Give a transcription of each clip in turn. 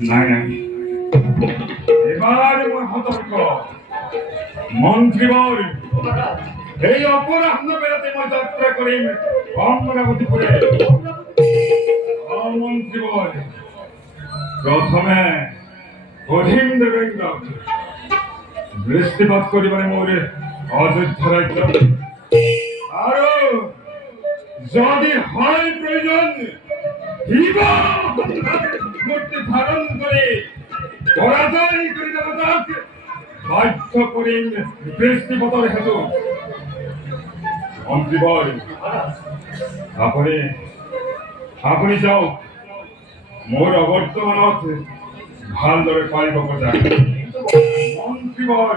নাই নাই এবার মই সতর্ক মন্ত্রীবর এই অপরাহ্ন বেলাতে মই যাত্রা করিম অমরাবতীপুরে মন্ত্রীবর প্রথমে অধীন দেবেন্দ্র দৃষ্টিপাত করিবারে মোর অযোধ্যা রাজ্য আরো যদি হয় প্রয়োজন মূর্তি ধারণ করে পরাজয় করে দেবতাকে বাধ্য করেন দৃষ্টিপতর হেতু মন্ত্রীবর আপনি আপনি যাও মোর অবর্তমানত ভালদরে পাইব কথা মন্ত্রীবর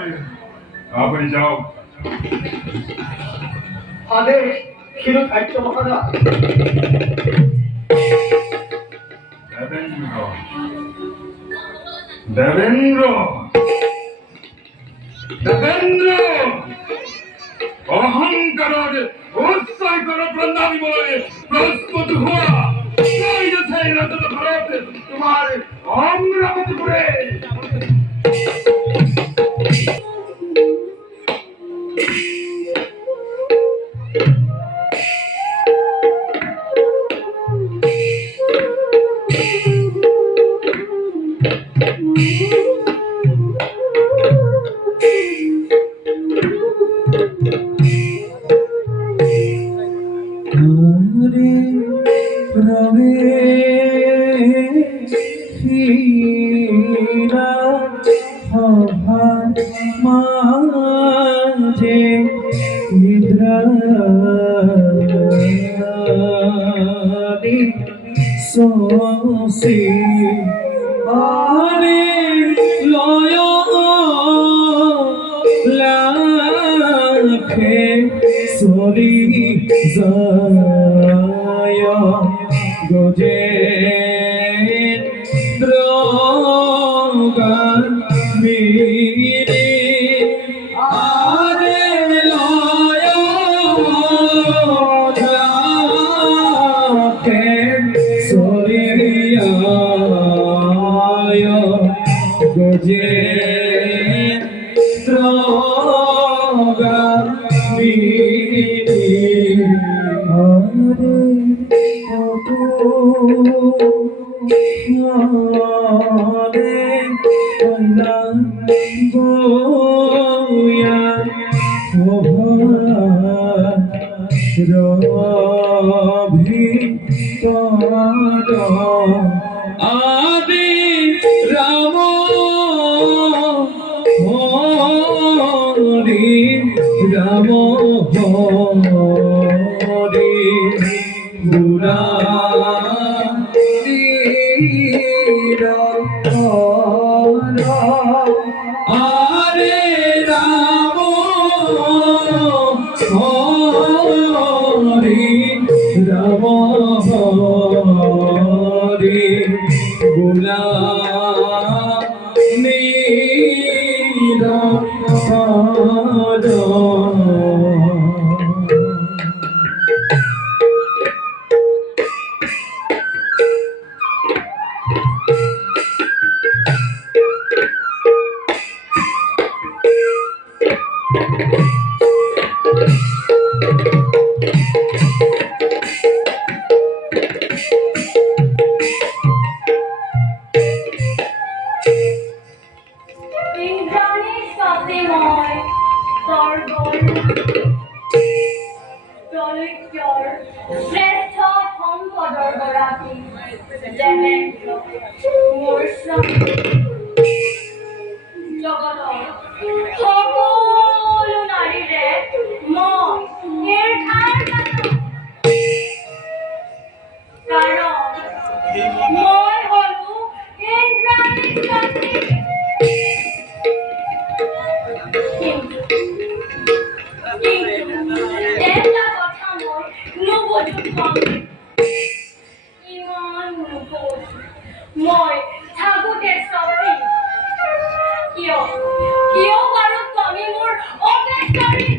আপনি যাও আদেশ শিরো খাইছ মহারাজ দেবেন্দ্র দেবেন্দ্র দেবেন্দ্র অহংকার উৎসাহ কর প্রণামী বলে প্রস্তুত হওয়া ভারত তোমার অমরাবতীপুরে মাঝে নিদ্রাদি সোসি আরে লয় লাখে সরি যায় গজে আদি রাম হরি রাম হরি গুণা আরে রাম হরি রাম হরি গুণা শ্রেষ্ঠ সম্পদৰ গৰাকী দেবেন্দ্ৰ মোৰ জগতৰ সকলো নাৰীৰে মই ঈৰ্ষাৰ কাৰণ মই হলো ইন্দ্ৰাণীৰ স্বামী এটা কথা মই নুবুজো ইমান নুবুজো মই থাকোঁতে চবি কিয় কিয় বাৰু তুমি মোৰ অপেক্ষাৰে